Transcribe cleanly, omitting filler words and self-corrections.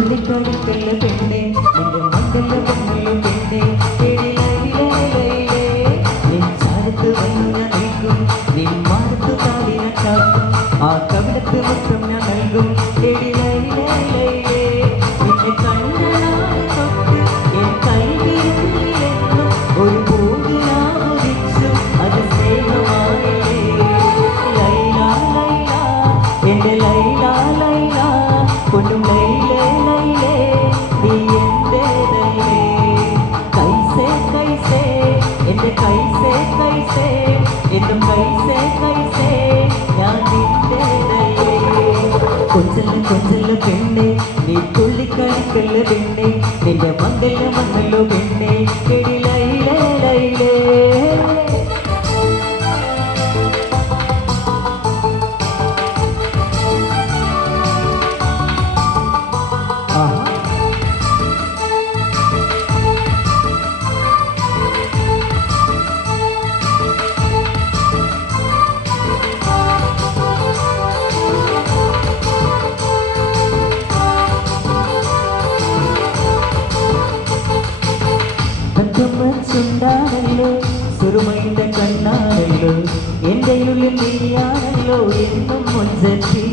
തുള്ളിക്കളിക്കല്ല പെണ്ണെ നിന്റെ മംഗല പൊന്നല്ല പെണ്ണെ നിൻ ചാരത്ത് വന്നു ഞാൻ നിൽക്കും നിൻ മാറത്ത് താടിന കാക്കും ആ കവിടത്ത് മൊത്തം ഞാൻ നൽകും നിന്നെ കണ്ണനാണ് തൊട്ട് എൻ കൈവിരലിലെന്നും ഒരു പൂവിനാവുദിച്ചു അത് സ്നേഹമായില്ലേ ലൈല ലൈല എന്റെ ലൈല ലൈല പൊന്നും ലൈലേ ലൈലേ നീ എന്റേതല്ലേ കൈസേ കൈസേ എന്റെ കൈസേ കൈസേ എന്നും കൈസേ കൈസേ ഞാൻ നിന്റേതല്ലേ കൊഞ്ചല്ല കൊഞ്ചല്ല പെണ്ണെ നീ തുള്ളിക്കളിക്കല്ല പെണ്ണെ നിന്റെ മംഗല മംഗലോ പെണ്ണെ എടി ലൈലേ ലൈലേ ചുണ്ടാണല്ലോ സുറുമയുടെ കണ്ണാണല്ലോ എൻ്റെ ഉള്ളിൽ നീയാണല്ലോ എന്നും മുൻസത്തി